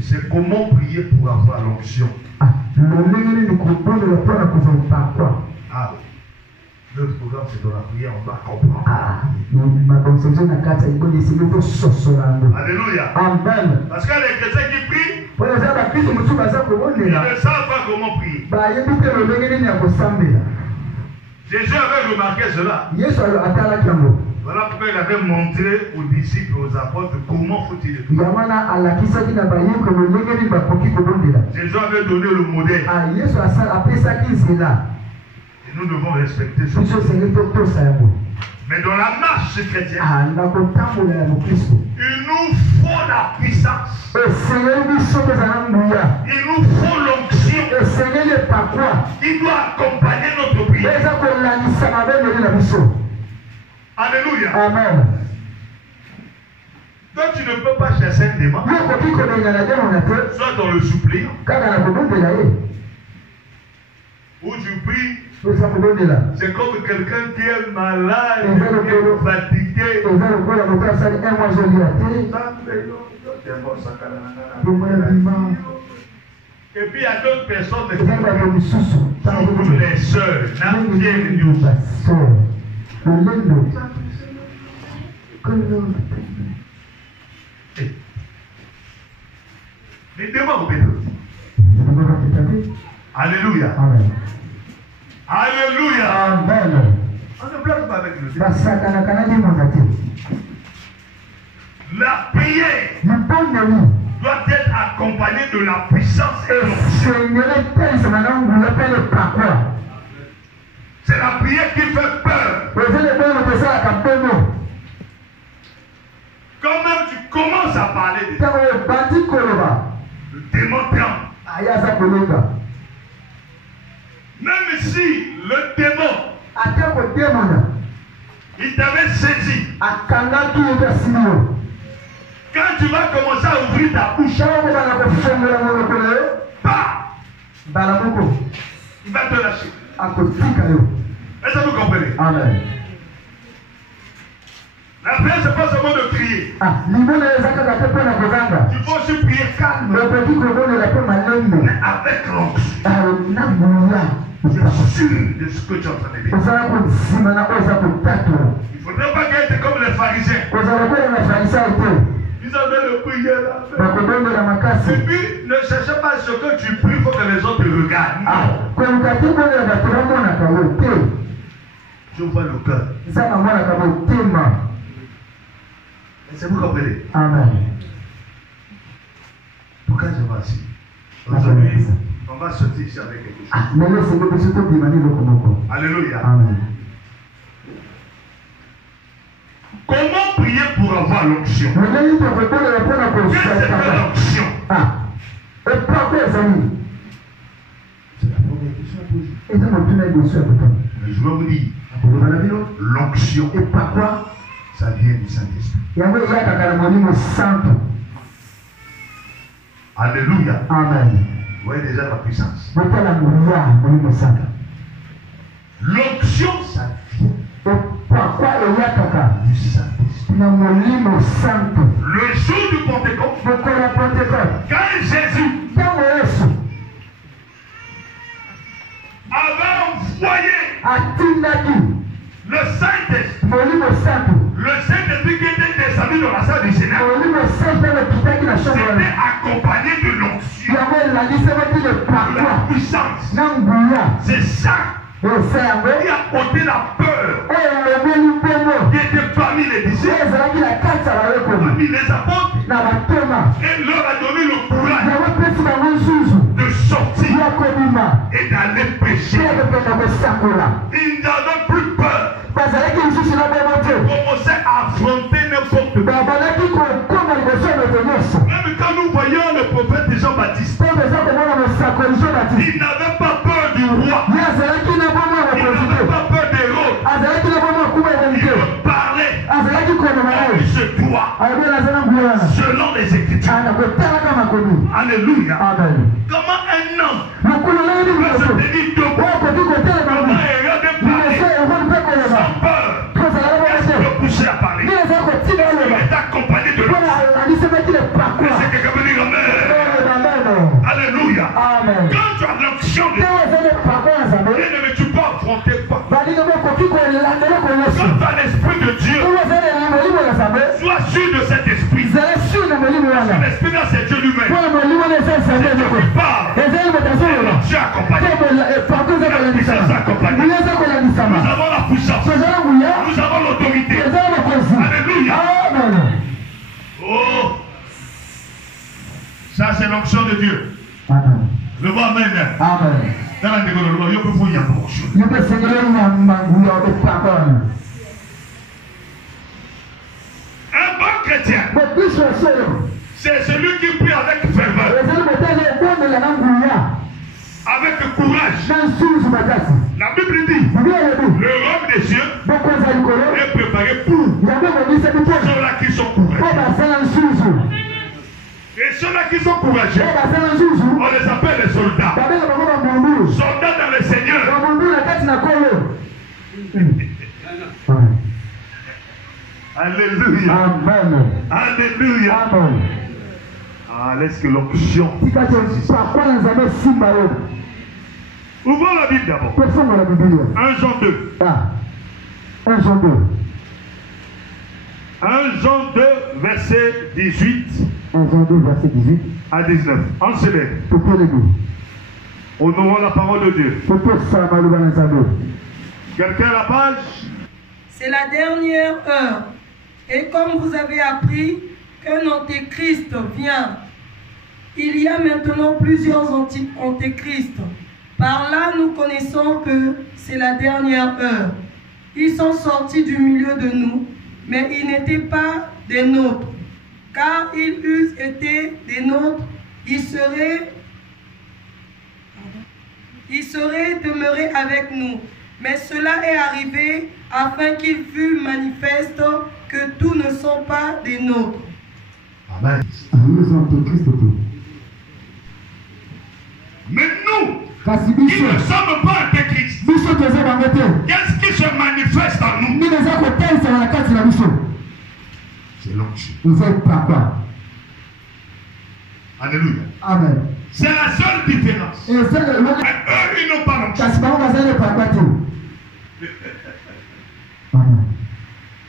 C'est comment prier pour avoir l'onction. Ah, notre programme c'est dans la prière, on va comprendre. Alléluia. Amen. Parce qu'il y a des chrétiens qui prient, ils ne savent pas comment prier. Jésus avait remarqué cela. Voilà pourquoi il avait montré aux disciples, aux apôtres, comment faut-il prier. Jésus avait donné le modèle. Et nous devons respecter ce modèle. Mais dans la marche chrétienne, il nous faut la puissance. Il nous faut l'onction qui doit accompagner notre prière. Alléluia. Amen. Donc tu ne peux pas chercher un démon. Soit dans le suppliant. Où tu pries. C'est comme quelqu'un qui est malade, qui est fatigué. Et puis il y a d'autres personnes qui sont les sœurs. Les démons. Alléluia. Amen. Alléluia. Amen. On ne blague pas avec le Dieu. La prière doit être accompagnée de la puissance et l'onction. C'est la prière qui fait peur. Quand même tu commences à parler de ça, le démon tremble. Même si le démon il t'avait saisi, quand tu vas commencer à ouvrir ta bouche, il va te lâcher. Est-ce que vous comprenez? Amen. La prière, c'est pas seulement de crier. Tu peux aussi prier calme. Mais avec l'onction. Je suis sûr de ce que tu es en train de dire. Il ne faudrait pas qu'elle était comme les pharisiens. Ils avaient le prière là. Et puis, ne cherchez pas ce que tu pries, il faut que les autres te regardent. Je vois le cœur. Est-ce que vous comprenez? Amen. Pourquoi je vois ici? Aujourd'hui, on va sortir ici avec quelque chose. Alléluia. Amen. Comment prier pour avoir l'onction? Qu'est-ce que c'est l'onction? C'est la première question à poser. Mais je vais vous dire, l'onction, et par quoi? Ça vient du Saint-Esprit. Alléluia. Amen. Vous voyez déjà la puissance. L'onction, ça vient du Saint-Esprit. Le jour du Pentecôte, quand Jésus avait envoyé le Saint-Esprit, le Saint-Esprit qui était descendu dans la salle du Sénat, c'était accompagné de l'onction, de la puissance. C'est ça qui a ôté la peur qui était parmi les disciples, parmi les apôtres, et leur a donné le courage de sortir et d'aller pécher. Ils n'avaient plus peur. Commencer à affronter n'importe quoi. Même quand nous voyons le prophète Jean-Baptiste, il n'avait pas peur du roi. Il n'avait pas peur des Hérodes. Il parlait il se doit selon les Écritures. Alléluia. Comment un homme peut se tenir debout? Comment Hérode parlait sans peur? Qu'est-ce qui le poussait à parler? Il est accompagné de l'onction. l'onction de Dieu. Bien-aimé, tu peux affronter quoi? Quand tu as l'esprit de Dieu, sois sûr de cet esprit. L'esprit là, c'est Dieu lui-même. C'est Dieu qui parle. Tu es accompagné. La puissance accompagnée. Nous avons la puissance. Nous avons l'autorité. Alléluia. Oh. Ça, c'est l'onction de Dieu. Amen. Le mot amen. Amen. Dans la négociation, il peut vous y avoir. Un bon chrétien, c'est celui qui prie avec ferveur, avec courage. La Bible dit, le robe des cieux est préparé pour ceux-là qui sont courageux. Et ceux-là qui sont courageux, on les appelle les soldats. Soldats dans le Seigneur. Alléluia. Amen. Alléluia. Amen. Ah, laisse que l'onction. Ouvrons la Bible d'abord. 1 Jean 2. 1 Jean 2. 1 Jean 2, verset 18. 1 Jean 2, verset 18 à 19. On se lève. Honorons la parole de Dieu. Quelqu'un à la page? C'est la dernière heure. Et comme vous avez appris qu'un antéchrist vient, il y a maintenant plusieurs antéchrists. Par là, nous connaissons que c'est la dernière heure. Ils sont sortis du milieu de nous, mais ils n'étaient pas des nôtres. Car ils eussent été des nôtres, ils seraient demeurés avec nous. Mais cela est arrivé afin qu'il fût manifeste que tous ne sont pas des nôtres. Amen. Mais nous, qui ne sommes pas antéchrist, qu'est-ce qui se manifeste en nous? C'est l'onction. Alléluia. Amen. C'est la seule différence. Eux, ils n'ont pas l'onction.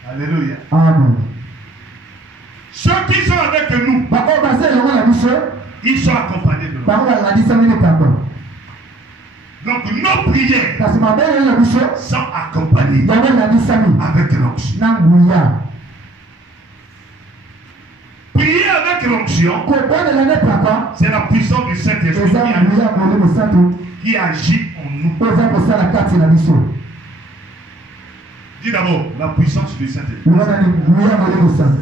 Alléluia. Amen. Ceux qui sont avec nous, ils sont accompagnés de nous. Donc nos prières sont accompagnées avec l'onction. Prier avec l'onction, c'est la puissance du Saint-Esprit qui agit en nous. Dis d'abord la puissance du Saint-Esprit.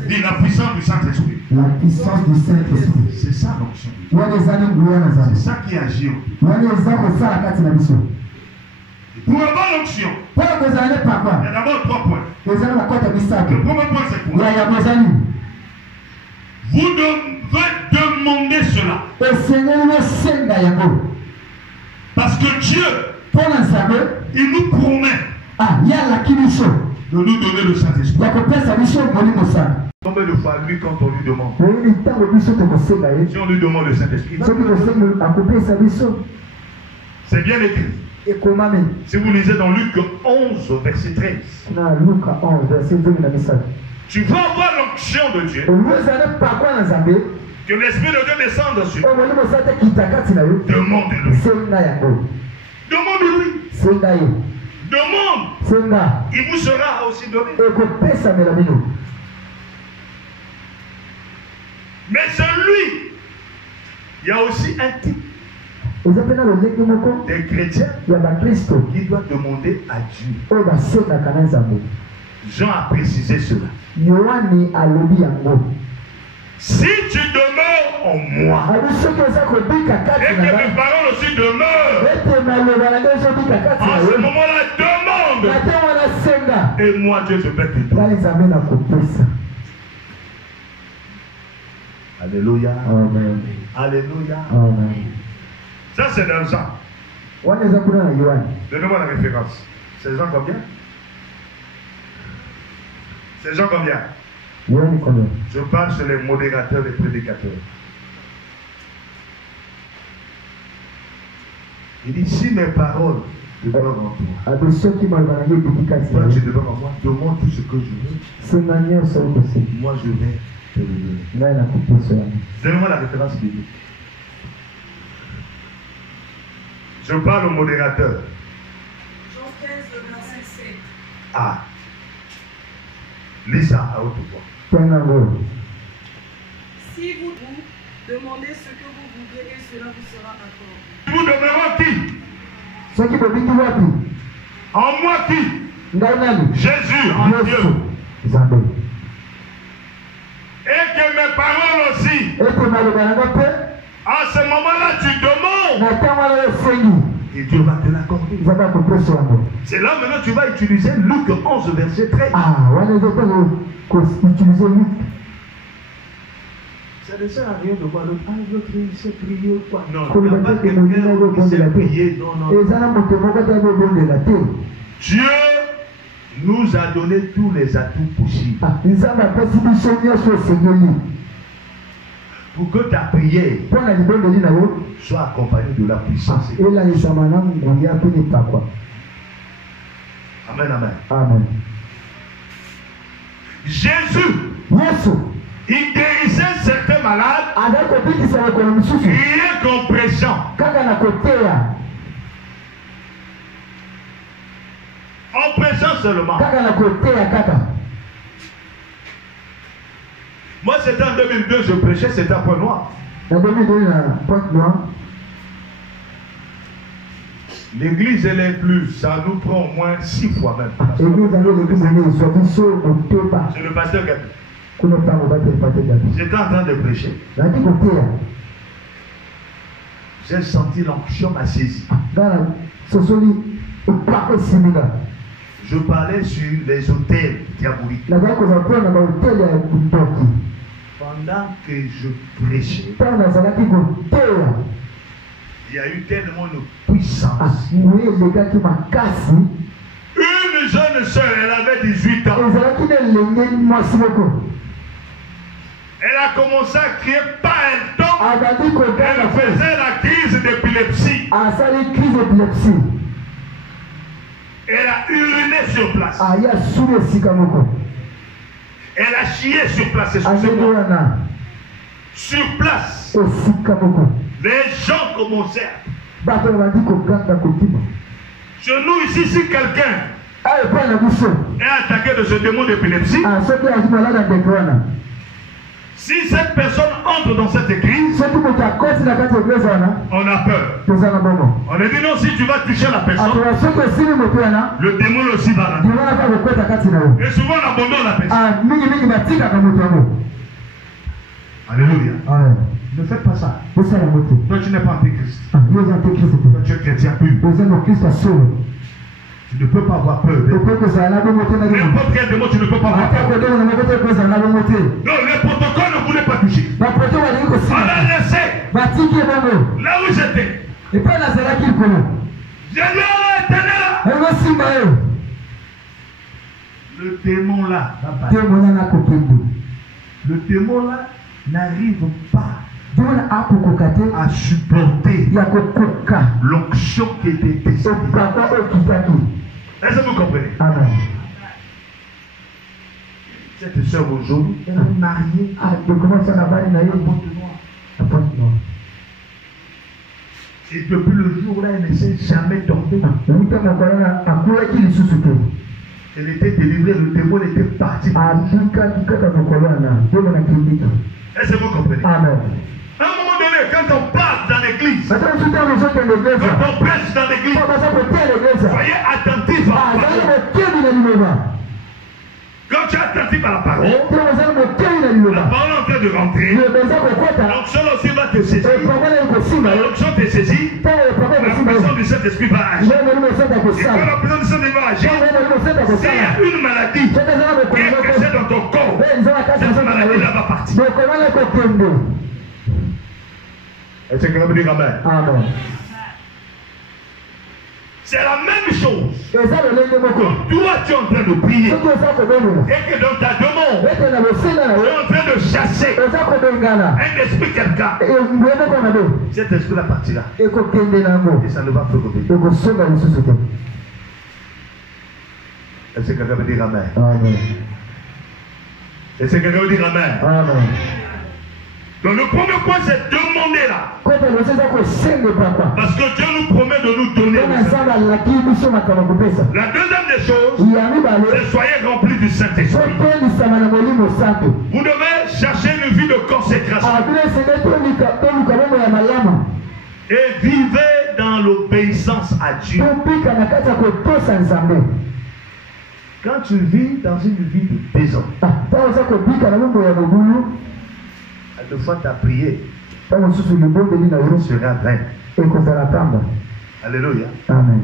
Dis la puissance du Saint-Esprit. La puissance du Saint-Esprit. C'est ça l'onction. C'est ça qui agit en nous. Pour avoir l'onction, il y a d'abord 3 points. Le premier point, c'est quoi? Vous devez demander cela. Parce que Dieu, il nous promet de nous donner le Saint-Esprit. Combien de fois lui, quand on lui demande? Si on lui demande le Saint-Esprit, c'est bien écrit. Si vous lisez dans Luc 11, verset 13, tu vas avoir l'onction de Dieu. Que l'Esprit de Dieu descende dessus. Demande-lui. Demande-lui. Demande. Il vous sera aussi donné. Mais celui, il y a aussi un type des chrétiens qui doit demander à Dieu. Jean a précisé cela. Si tu demeures en moi, et que mes paroles aussi demeurent, en ce moment-là, demande. Et moi, Dieu, je vais te donner. Alléluia. Amen. Alléluia. Amen. Ça, c'est dans Jean. Donnez-moi la référence. C'est Jean combien? C'est Jean combien? Je parle sur les modérateurs, les prédicateurs. Il dit, si mes paroles demeurent en toi, À de ceux qui m'ont donné des dédicaces. toi tu demeures en moi, demande tout ce que je veux, Seigneur, c'est possible. moi je vais te le donner. Là, il a coupé cela. Donnez-moi la référence biblique. Je parle au modérateur. Jean 15, verset 7. Ah. Lis ça à haute voix. Tengo. Si vous demandez ce que vous voudrez, et cela vous sera accordé. Nous demeurons qui? Ceux qui me disent wapi. En moi qui? Ndanani. Jésus en Dieu. Zambé. Et que mes paroles aussi. Et que malobana pe. À ce moment-là, tu demandes. Na tanga le sengi. Et Dieu va te l'accorder. Zamba coupé sur moi. C'est là maintenant tu vas utiliser Luc 11, verset 13. Ah, on est en utiliser lui. Ça ne sert à rien de voir l'autre. Ah, l'autre, il sait prier quoi. Non, Comme il n'y a le pas fait que quelqu'un mon numéro qui bon de sait la prier. terre. Non, non. Et ça n'a pas de bon de la terre. Dieu nous a donné tous les atouts possibles. Ah, ils ont la possibilité de se Seigneur. Pour que ta prière Pour la libération de l'île, soit accompagnée de la puissance. et là, les amanants, on y a peu de pas quoi. Amen, amen. Amen. Jésus, Yesu, il guérissait certains malades, avec le petit qui s'est reconnu sous rien qu'en prêchant. kaka na côté là, En prêchant seulement. kaka na côté là, kaka. Moi, c'était en 2002, je prêchais, c'était un point noir. Na 2002 na Pointe Noire. L'église, elle est plus, ça nous prend au moins 6 fois même. Et nous allons le plus aller sur le saut au Toba. C'est le pasteur Gabi. Qu'on ne parle pas de pasteur Gabi. J'étais en train de prêcher. La dit côté là. J'ai senti l'onction m'a saisi. Dans la société, au parc similaire. Je parlais sur les hôtels diaboliques. La gare qu'on va prendre dans l'hôtel à Kutoki. Pendant que je prêchais, Quand on a ça là qui côté là. il y a eu tellement de puissance. Ah, vous voyez les gars qui m'a cassé. Une jeune soeur, elle avait 18 ans. Et ça qui ne l'engage moi si beaucoup. Elle a commencé à crier pas un temps. Ah, bah dit qu'on Elle faisait la crise d'épilepsie. ah, ça les crise d'épilepsie. Elle a uriné sur place. Ah, il y a sous le sikamoko. Elle a chié sur place, Ah, excusez-moi. Nana. Sur place, Au sikamoko. les gens commencèrent. Bah, on va dire qu'on gagne la copine. Chez nous ici, si quelqu'un Ah, et pas la bouche. est attaqué de ce démon d'épilepsie, Ah, ceux qui ont malade à Dekwana. si cette personne entre dans cette église, Ceux qui ont été à cause de la carte de l'église, on a peur. c'est ça le moment. On a dit non, si tu vas toucher la Ah, personne, pour ceux qui ont signé le plan, le démon aussi va là. tu vas faire le côté à carte de Et souvent on abandonne la personne. ah, mingi batika kama mtu. Alléluia. Ah, Ne faites pas ça. c'est ça la moto. Toi, tu n'es pas antéchrist. Ah, nous avons été Christ. Toi, tu es chrétien pur. Nous avons Christ à sauver. Tu ne peux pas avoir peur. Au point que ça a la bonne moto. N'importe quel démon, tu ne peux pas avoir Attends, peur. que nous avons été que ça a la bonne moto. Non, le protocole ne voulait pas toucher. Ma poto va dire que On c'est. a laissé Batiki est bon. là où j'étais. Et pas là, c'est là qu'il connaît. J'ai dit, oh, éternel. Elle va s'y marier. Le démon là, Dieu m'a n'a copié. le démon là n'arrive pas Dieu a kokokate. à supporter Il y a kokoka. l'onction qui était Au descendue. papa au kitaki. Est-ce que vous comprenez? Amen. Cette soeur aujourd'hui, elle est mariée Ah, donc comment ça n'a pas une à aïe? Pointe-Noire. À Pointe-Noire. Et depuis le jour là, elle ne s'est jamais dormir. Wuta mwakwala akula kili susuke. Elle était délivrée, le démon était parti. Alika kikata mwakwala Dieu m'a kimbika. Est-ce que vous comprenez? Amen. À un moment donné, quand on parle dans l'église, Maintenant, je suis dans les autres églises. quand on prêche dans l'église, Pour passer pour telle église. soyez attentifs à Ah, la ça parole. va être quel est le numéro? Quand tu es attentif à la parole, Tu vas faire quel est le la numéro? parole est en train de rentrer. Le besoin de quoi t'as? L'onction aussi va te saisir. Et comment est-ce que c'est? Quand l'onction te saisit, Tant le problème la est puissance du Saint-Esprit va Je agir. vais me faire ta Et quand cosa. la puissance du Saint-Esprit va agir, Je vais me faire ta cosa. s'il y a une maladie Je vais me qui est cachée faire dans ton corps, cette maladie-là va partir. Donc, comment est-ce que tu Est-ce que vous dire amen? Amen. C'est la même chose. Et ça, le lendemain, Quand toi, tu es en train de prier, ce que ça, c'est bon. et que dans ta demande, Et que dans le Sénat, tu es en train de chasser et ça, c'est bon, gars. un esprit quelqu'un, Et vous voyez qu'on a dit. cet esprit-là partira. Et qu'on tienne dans le mot. Et ça ne va plus revenir. Et qu'on sauve la société. Est-ce que quelqu'un veut dire Amen? Amen. Est-ce que quelqu'un veut dire Amen? Amen. Donc le premier point, c'est demander là. Quand on sait ça, qu'on sait de papa. Parce que Dieu nous promet de nous donner. La deuxième des choses, c'est soyez remplis du Saint-Esprit. Vous devez chercher une vie de consécration. Et vivez dans l'obéissance à Dieu. Quand tu vis dans une vie de désordre, de fois ta prière sera vaine. Alléluia. Amen.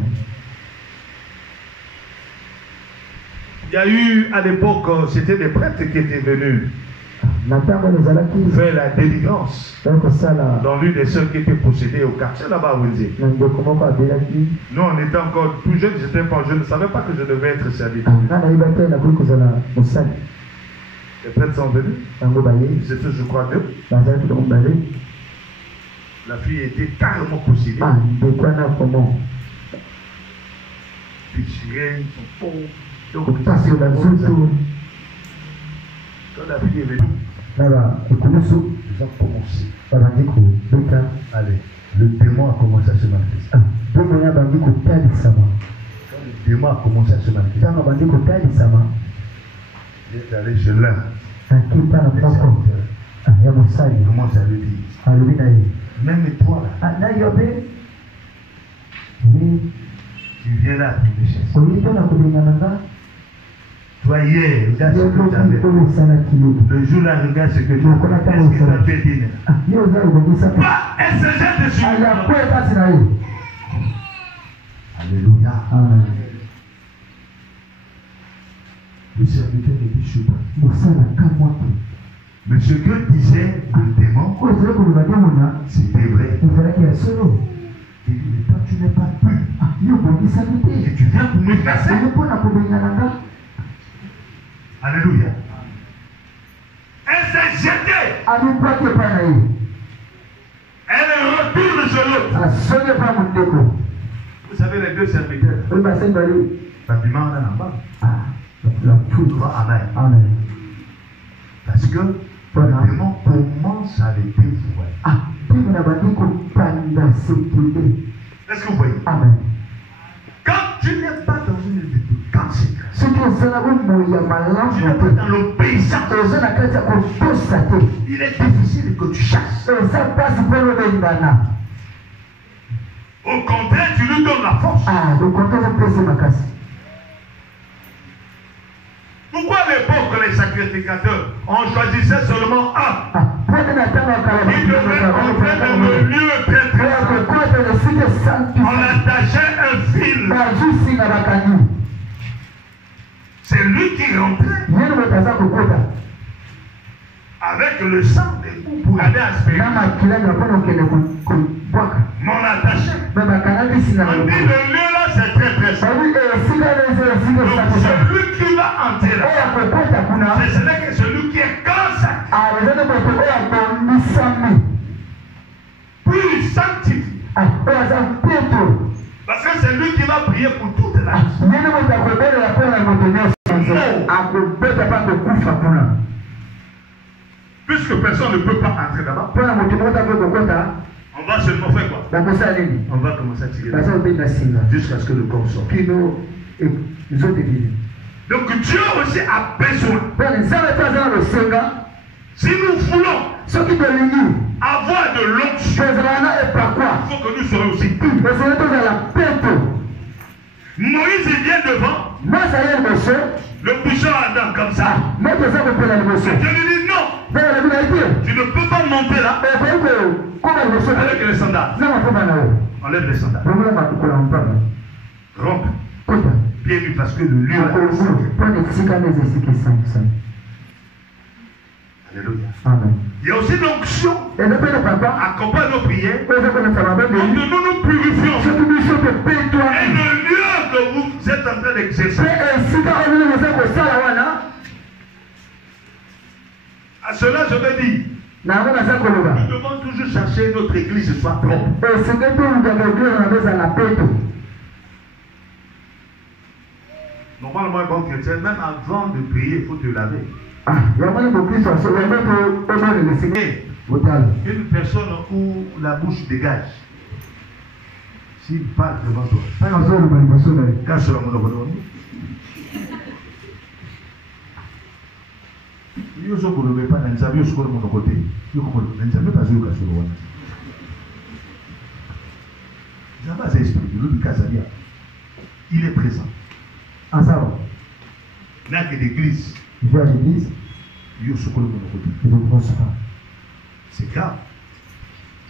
Il y a eu à l'époque, c'était des prêtres qui étaient venus faire la délivrance dans l'une des sœurs qui était possédée au quartier là-bas à Windsor. Nous, on était encore tout jeunes, je ne savais pas que je devais être serviteur. Les prêtres sont venus. C'était, je crois, deux. La fille était carrément possédée. Déchirée, son peau. Donc, quand la fille est venue, ils ont commencé. Allez, le démon a commencé à se manifester. Quand le démon a commencé à se manifester, il est allé chez l'un. Il commence à lui dire, même toi là, tu viens là pour me chercher. Toi hier, regarde ce que tu avais. Le jour là, regarde ce que tu as fait. Qu'est-ce que tu as fait dire? Elle se jette dessus. Alléluia. Le serviteur ne dit pas. Mais ce que disait le démon, c'était vrai. Il dit, mais toi tu n'es pas pur. Et tu viens pour me casser. Alléluia. Elle s'est jetée. Elle retourne sur l'autre. Vous savez, les deux serviteurs, bâtiment en bas. Amen. Parce que le démon commence à les dévouer. Est-ce que vous voyez? Amen. Quand tu n'es pas dans une vie de conséquence, tu n'es pas dans l'obéissance, il est difficile que tu chasses. Au contraire, tu lui donnes la force. Pourquoi à l'époque les sacrificateurs on choisissait seulement un? Ils devaient entrer dans le lieu très très saint. On attachait un fil. C'est lui qui rentrait avec le sang des bouts pour aller aspirer. Mais on attachait. On dit le lieu là c'est très très saint. Donc celui qui va entrer là, c'est celui qui est consacré. Puis sanctifié. Parce que c'est lui qui va prier pour toute la puisque personne ne peut pas entrer là-bas, on va seulement faire quoi? On va commencer à tirer jusqu'à ce que le corps sorte. Donc Dieu aussi a besoin. Si nous voulons avoir de l'onction, il faut que nous soyons aussi. Moïse vient devant. Le bouchon Adam comme ça. Dieu lui dit non. Tu ne peux pas monter là avec les sandales. Enlève les sandales. Rompe. Bien vu parce que le lieu là. Alléluia. Amen. Il y a aussi l'onction accompagne nos prières. Nous nous purifions. Et le lieu que vous êtes en train d'exercer, à cela je vais dire, nous devons toujours chercher notre église soit propre. Normalement, un bon chrétien, même avant de prier, il faut te laver. Une personne où la bouche dégage, s'il parle devant toi, cache la monopole. Yo so ko le pa na nzabe yo so ko mo no kote yo ko na nzabe pa zo ka so wana nzaba c'est esprit de l'Église Kazalia, il est présent à ça n'a que l'église je vais à l'église yo so ko mo no kote je ne pense pas c'est grave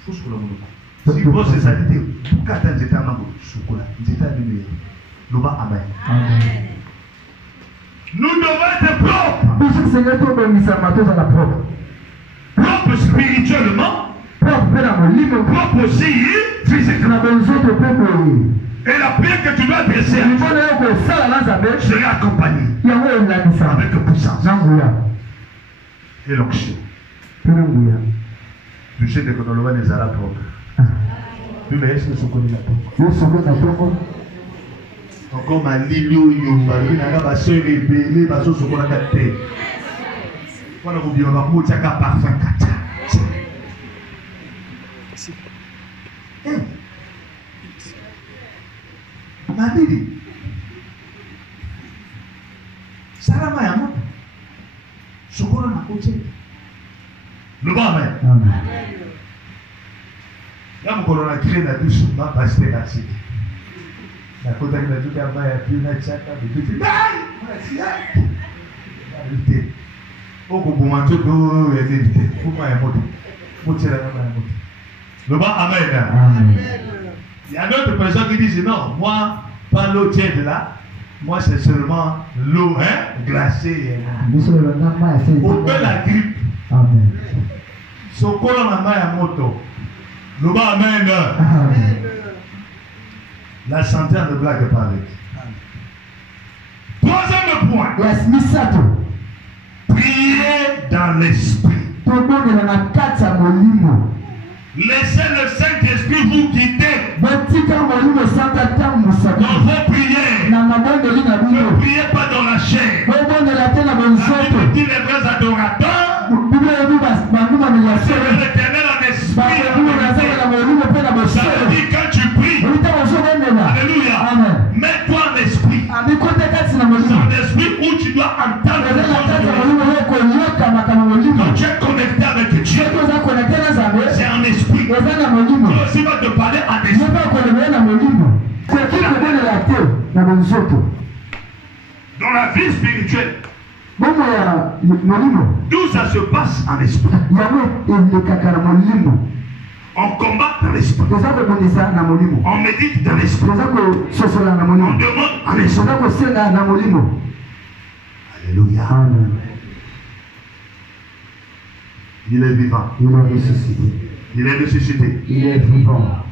faut so ko mo no kote si vous c'estalité pour qu'attendre état mango sokola état de lumière loba amen amen. Nous devons être propres. Propres spirituellement. Propres aussi physiquement. Et la prière que tu dois adresser sera accompagnée avec puissance et l'onction. Tu sais que dans le monde des Arabes propres. Tu me laisses ce qu'on est encore ma lilio yomba n'a pas se révéler baso sur la tête. Voilà vous bien va motia ka parfum kata. Madidi. Salama ya moto. Sokoro na koche. Le bon amen. Amen. Ya mkoro na kile na dusu ba pasteur kasi. La côte de la Touca va être une chaka de petit. Aïe! Au bout de tout, il est vite. Pour moi, il y a moto. Le bas, amen. Il y a d'autres personnes qui disent non, moi, pas l'eau tiède là. Moi, c'est seulement l'eau glacée. Au peu la grippe. Amen. Son corps en main à moto. Le bas, amen. La santé ne blague pas avec. Troisième point. Priez dans l'esprit. Laissez le Saint-Esprit vous guider dans vos prières. Ne priez pas dans la chair. La Bible dit les vrais adorateurs seront l'éternel en esprit. Ça veut dire quand tu pries, alléluia, mets-toi en esprit. Son esprit où tu dois entendre les choses. Quand tu es connecté avec Dieu, c'est en esprit. Dieu aussi va te parler en esprit. Dans la vie spirituelle, tout ça se passe en esprit. On combat dans l'esprit. On médite dans l'esprit. On demande en esprit. Alléluia. Amen. Il est vivant. Il est ressuscité. Il est ressuscité. Il est vivant.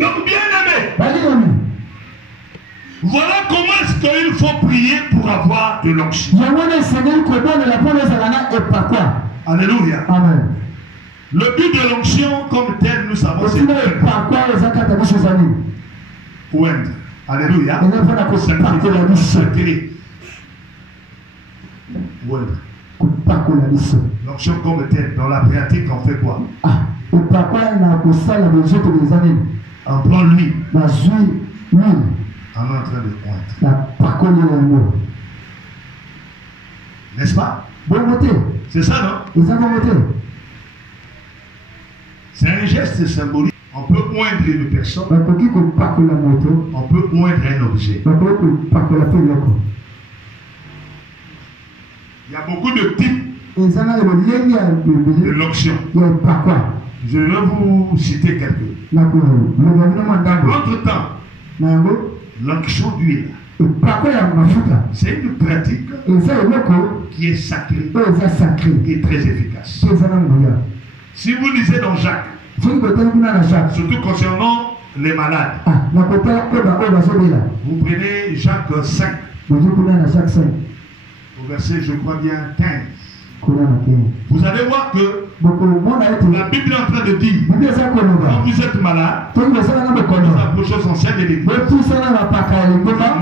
Donc, bien aimé, voilà comment est-ce qu'il faut prier pour avoir de l'onction. Alléluia. Amen. Le but de l'onction, comme tel, nous savons, c'est oindre. Alléluia. Sacré. Oindre. L'onction comme tel, dans la pratique, on fait quoi? On prend l'huile. On est en train de oindre. N'est-ce pas? C'est ça, non? C'est un geste symbolique. On peut oindre une personne. On peut oindre un objet. Il y a beaucoup de types de l'onction. Je vais vous citer quelques. Dans notre temps, l'onction d'huile. C'est une pratique qui est sacrée et très efficace. Si vous lisez dans Jacques, surtout concernant les malades, vous prenez Jacques 5, au verset, je crois bien, 15. Vous allez voir que la Bible est en train de dire, quand vous êtes malade, vous approchez aux anciens de l'église.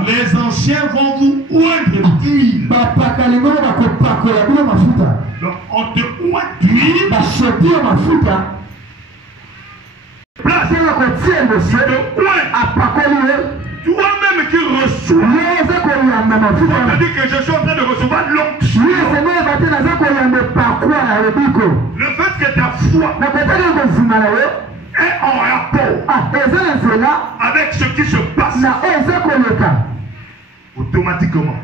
Les anciens vont vous oindre d'huile. Donc on te oint d'huile. Place toi-même qui reçois. On te dit que je suis en train de recevoir l'onction. Le fait que ta foi est en rapport avec ce qui se passe automatiquement,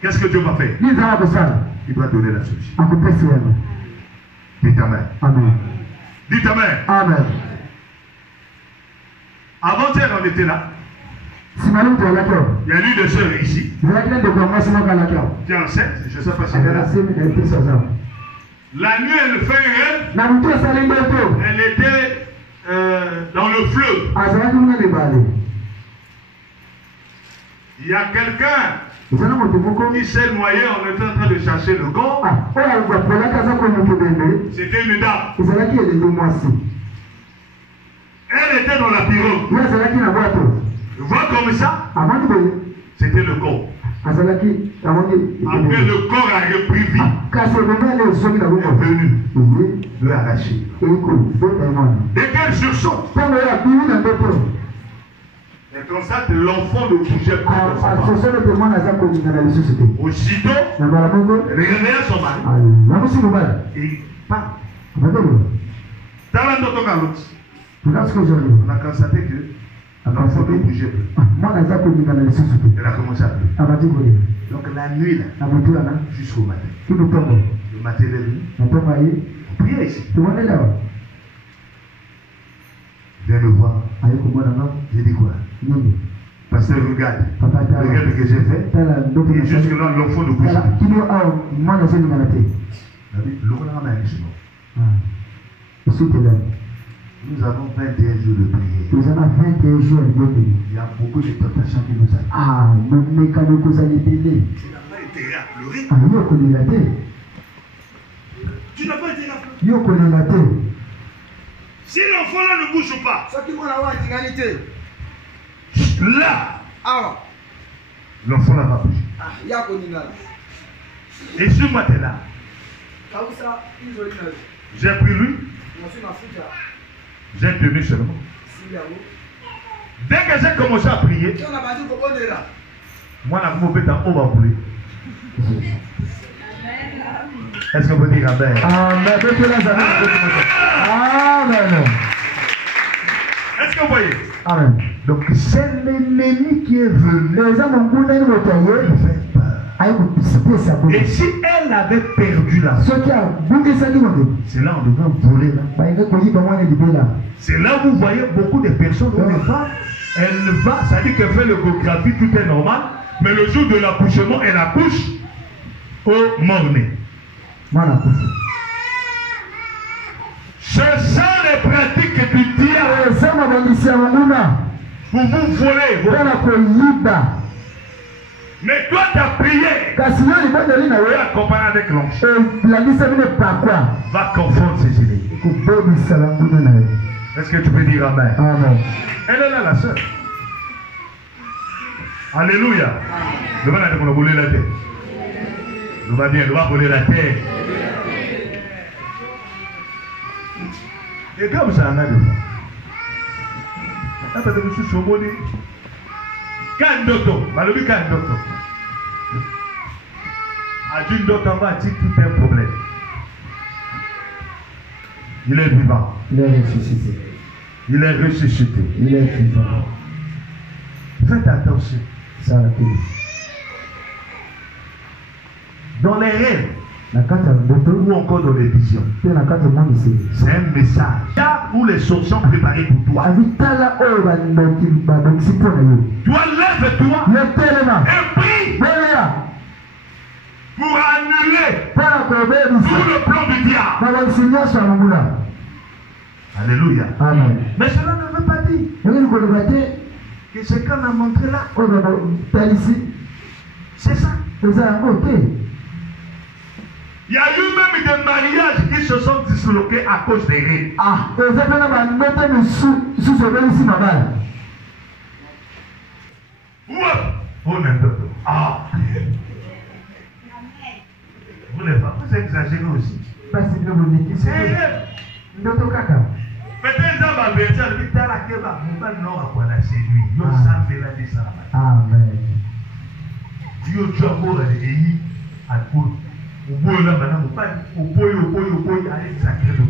qu'est-ce que Dieu va faire? Il va donner la solution. Dites Amen. Dites Amen. Avant-hier, on était là. Il y a l'une de sœurs ici qui est enceinte. Je ne sais pas si elle est là. La nuit, elle fait un rêve. Elle était dans le fleuve. Il y a quelqu'un qui s'est noyé. On était en train de chercher le corps. C'était une dame. Elle était dans la pirogue. Vois comme ça, c'était le corps. Après, le corps a repris vie. Est venu le arracher. Et qu'elle sursaute. Elle constate l'enfant ne bougeait pas. Aussitôt, elle réveille son mari. Et il part. On a constaté que l'enfant ne bougeait plus. Elle a commencé à pleurer. Donc la nuit, jusqu'au matin. Le matin, elle est venue. On priait ici. Viens me voir. J'ai dit quoi? Pasteur, regarde. Regarde ce que j'ai fait. Et jusque-là, l'enfant ne bouge plus. Nous avons 21 jours de prière. Il y a beaucoup de tentations qui nous arrivent. Tu n'as pas été à pleurer. Tu n'as pas été à pleurer. Si l'enfant là ne bouge pas, là, l'enfant là va bouger. Et ce matin-là, j'ai pris lui. J'ai tenu seulement. Dès que j'ai commencé à prier, moi, la mauvais temps, on va bouler. Est-ce qu'on peut dire Amen? Amen. Est-ce que vous voyez? Amen. Donc, c'est l'ennemi qui est venu. Et si elle avait perdu la foi, c'est là on devrait voler là. C'est là où vous voyez beaucoup de personnes où elle va, ça dit qu'elle fait l'échographie, tout est normal, mais le jour de l'accouchement, elle accouche au morné. Ce sont les pratiques du diable pour vous voler. Mais toi, tu as prié. Accompagné avec l'onction. Va confondre ses ennemis. Est-ce que tu peux dire Amen? Amen. Elle est là, la sœur. Alléluia. Le va dire qu'on va voler la terre. Le va dire, on va voler la terre. Et comme ça, on a de fois. Après, je suis sur mon lit. Quand docteur, malheureusement, quand docteur. Adjune docteur va dire tout un problème. Il est vivant. Il est ressuscité. Il est ressuscité. Il est vivant. Faites attention. Ça a été. Dans les rêves, ou encore dans les visions. C'est un message. Où les choses sont préparées pour toi. Toi, lève-toi et prie pour annuler tout le plan du diable. Alléluia. Amen. Mais cela ne veut pas dire que ce qu'on a montré là, c'est ça. Il y a eu même des mariages qui se sont disloqués à cause des règles. Vous n'êtes pas, vous exagérez aussi. Peut-être dans ma version, le vital à quel moment non à quoi la séduit. Yo savez la de ça. Amen. Yo jobo et yi à quoi. Au bout là maintenant, au bout, allez sacré de tout.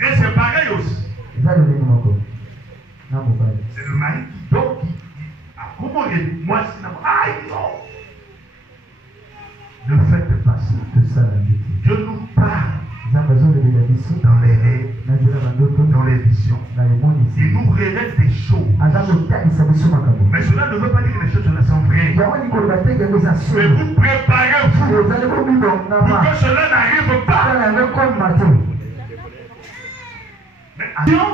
Et c'est pareil aussi. C'est le mari qui dort qui comment moi c'est aïe non. Ne faites pas ça. Dieu nous parle dans les rêves, dans les visions. Il nous révèle des choses. Mais cela ne veut pas dire que les choses là sont vraies. Mais vous préparez-vous pour que cela n'arrive pas. Mais attention,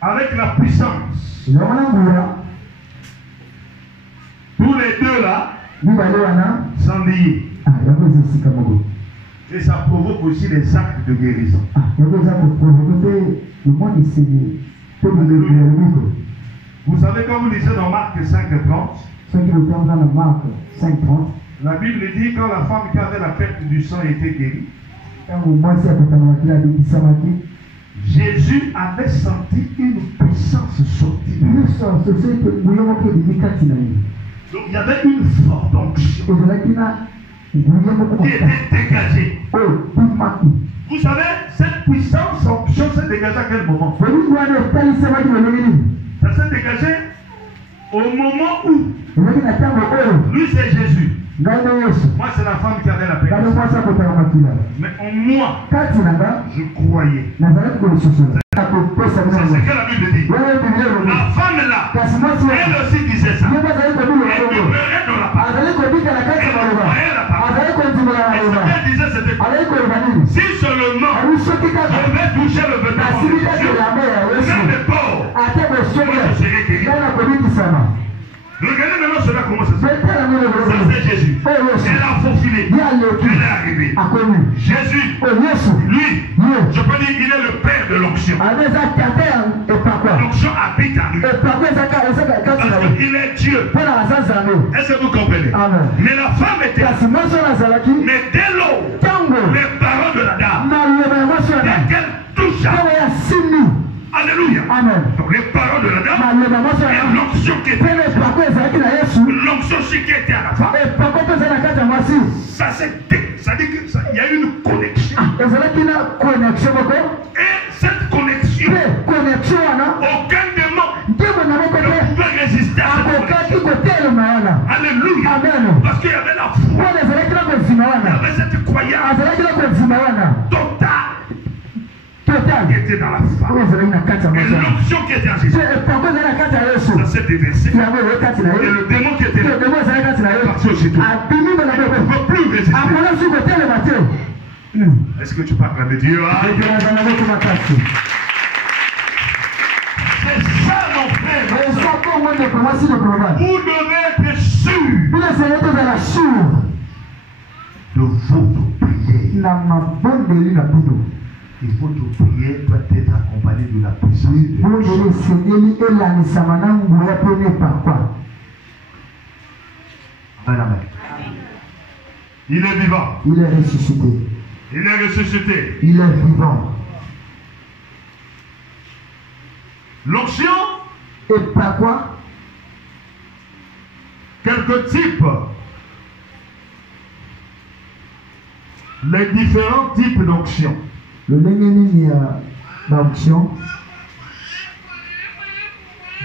avec la puissance, tous les deux là sont liés. Et ça provoque aussi des actes de guérison. Vous savez, quand vous lisez dans Marc 5:30, la Bible dit quand la femme qui avait la perte du sang était guérie, Jésus avait senti une puissance sortir. Donc il y avait une forte onction qui était dégagée. Vous savez, cette puissance onction s'est dégagée à quel moment? Ça s'est dégagé au moment où lui c'est Jésus. Moi c'est la femme qui avait la paix. Mais en moi, je croyais. C'est ce que la Bible dit. La femme là, elle aussi disait ça. Elle pleurait dans la parole. Elle croyait la parole. Et ce qu'elle disait c'était quoi? Si seulement je vais toucher le vêtement de Jésus, même les pauvres, je serai guéri. Regardez maintenant cela comment ça se fait. Ça c'est Jésus. Elle a faufilé. Elle est arrivée. Jésus, lui, je peux dire qu'il est le père de l'onction. L'onction habite en lui. Parce qu'il est Dieu. Est-ce que vous comprenez? Mais la femme était. Mais dès lors, les paroles de la dame, dès qu'elle toucha, alléluia. Amen. Donc les paroles de la dame et l'onction qui était l'onction qui était à la femme. Ça dit qu'il y a une connexion. Et cette connexion, aucun démon ne pouvait résister à cette connexion. Alléluia. Parce qu'il y avait la foi. Il y avait cette croyance totale qui était dans la femme. Et l'onction qui était en Jésus. Ça s'est déversé. Et le démon qui était là, parti aussitôt. Il ne peut plus résister. Est-ce que tu peux acclamer Dieu? C'est ça mon frère. Vous devez être sûr de votre prière. Il faut que prière doit être accompagnée de la puissance de Dieu. Amen. Il est vivant. Il est ressuscité. Il est ressuscité. Il est vivant. L'onction. Et par quoi? Quelques types. Les différents types d'onction. Le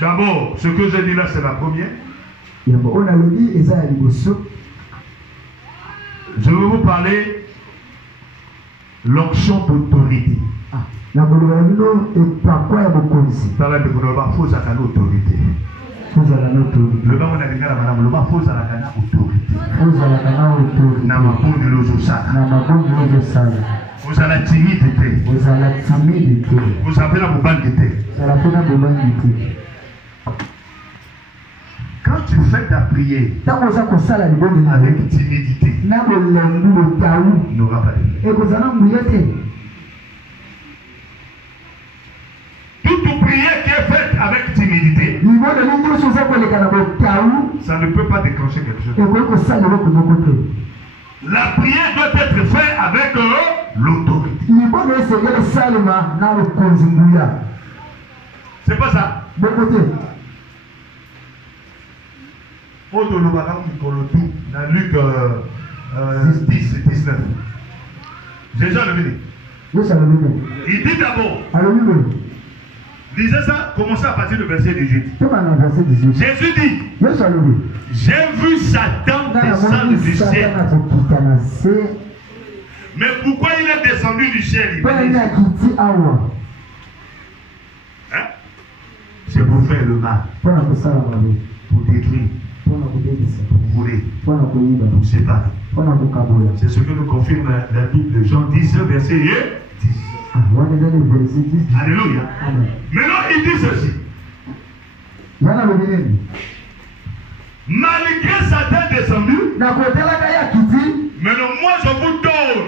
d'abord, ce que j'ai dit là, c'est la première. Je vais vous parler l'onction d'autorité. Le bas on a dit la madame, le bas faut à la gana autorité. Vous allez timidité. Vous avez la mobilité. Quand tu fais ta prière avec timidité, n'aura pas de. Toute prière qui est faite avec timidité, ça ne peut pas déclencher quelque chose. La prière doit être faite avec l'autorité. C'est pas ça. Dans Luc 10 et 19. Jésus le dit. Il dit d'abord. Lisez ça, commencez à partir du verset 18. Jésus dit, j'ai vu Satan descendre du ciel. Mais pourquoi il est descendu du ciel? C'est pour faire le mal, pour détruire, pour voler, pour séparer. C'est ce que nous confirme la Bible de Jean 10, verset 10. Alléluia. Maintenant, il dit ceci. Malgré Satan descendu, maintenant moi je vous donne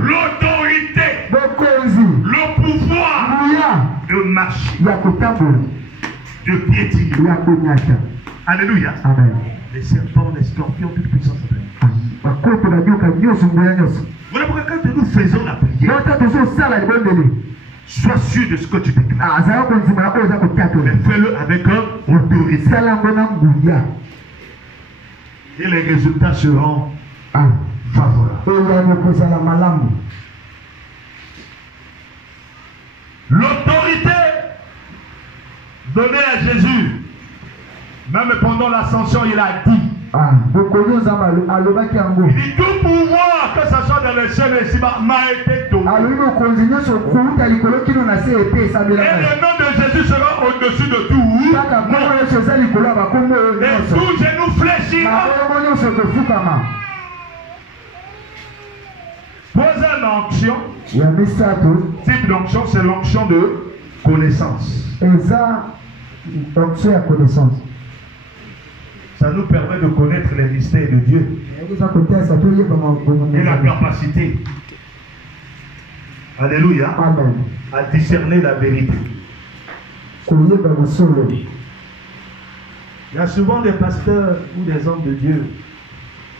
l'autorité, le pouvoir de marcher, de piétiner. Alléluia. Amen. Les serpents, les scorpions, toute puissance. Voilà pourquoi quand nous faisons la prière, sois sûr de ce que tu déclares. Mais fais-le avec autorité. Et les résultats seront favorables. L'autorité donnée à Jésus, même pendant l'ascension, il a dit. Il dit tout pouvoir, que ce soit dans le ciel et ici-bas, m'a été donné. Et le nom de Jésus sera au-dessus de tout. Et tout genou fléchira. Troisième onction, type d'onction, c'est l'onction de connaissance. Ça nous permet de connaître les mystères de Dieu et la capacité, alléluia, à discerner la vérité. Il y a souvent des pasteurs ou des hommes de Dieu,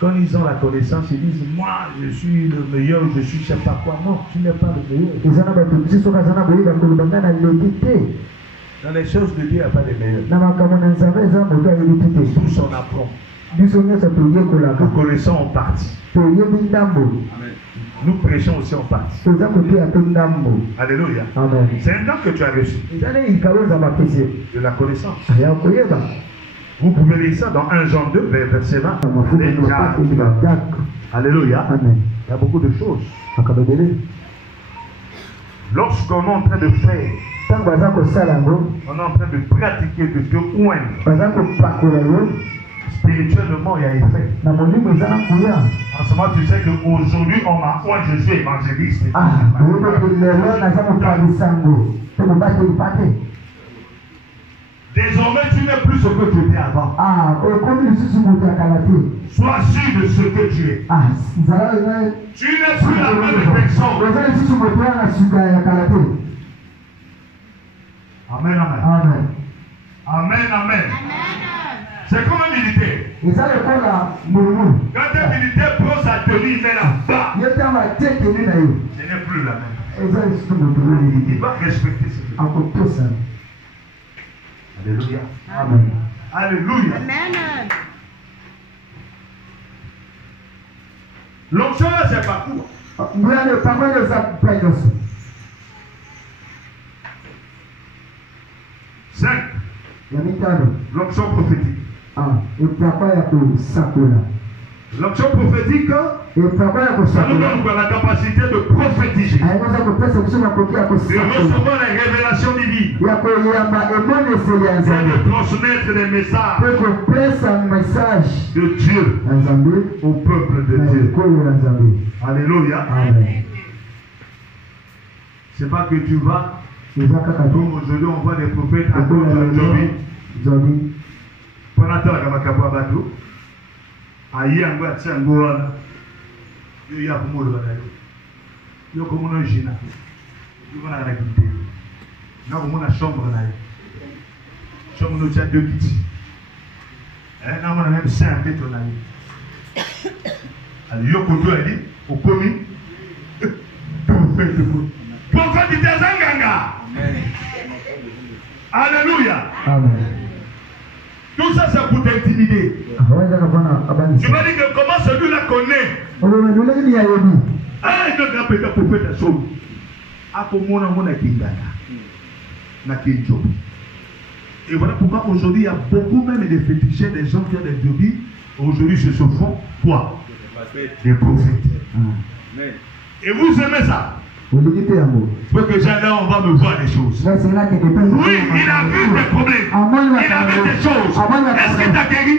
quand ils ont la connaissance, ils disent, moi je suis le meilleur, je suis je ne sais pas quoi. Non, tu n'es pas le meilleur. Dans les choses de Dieu, il n'y a pas de meilleurs. Tous on apprend. Nous connaissons en partie. Nous prêchons aussi en partie. Alléluia. C'est un don que tu as reçu. De la connaissance. Vous pouvez lire ça dans 1 Jean 2, verset 20. Alléluia. Il y a beaucoup de choses. Lorsqu'on est en train de faire, on est en train de pratiquer, de te oindre. Spirituellement, il y a effet. En ce moment, tu sais qu'aujourd'hui, on m'a oint, je suis évangéliste. Désormais, tu n'es plus ce que tu étais avant. Sois sûr de ce que tu es. Tu n'es plus la même personne. Amen, amen. Amen, amen. C'est comme un militaire. Quand un militaire prend sa tenue, il met là-bas. Ce n'est plus la même. Il va respecter ce qu'il fait. Alléluia. Amen. Alléluia. Amen. L'onction là, c'est parcours. 5. L'onction prophétique. L'onction prophétique, ça nous donne la capacité de prophétiser, de recevoir les révélations divines, et de transmettre les messages de Dieu au peuple de Dieu. Alléluia. C'est pas que tu vas, comme aujourd'hui on voit des prophètes à cause de Jobi. Pendant la Kamakabu Abadou, aïe en boîte, c'est un goa. Il y a beaucoup de batailles. Il y a comme un gina. Il y a une activité. Il y a comme une chambre. Chambre nous tient deux kits. Il y a même 5 kits. Alors, il y a comme tout a dit, au commis, prophète de Zanganga. Alléluia. Amen. Tout ça, c'est pour t'intimider. Tu vas dire que comment celui-là connaît. Ah, il doit grimper le prophète à Soul. Ah, pour moi, on a Kingana. Et voilà pourquoi aujourd'hui, il y a beaucoup même des féticheurs, des gens qui ont des débits. Aujourd'hui, ce se font quoi? Des prophètes. Et vous aimez ça? Parce que jamais on va me voir des choses. Oui, il a vu des problèmes. Il a vu des choses. Est-ce qu'il t'a guéri?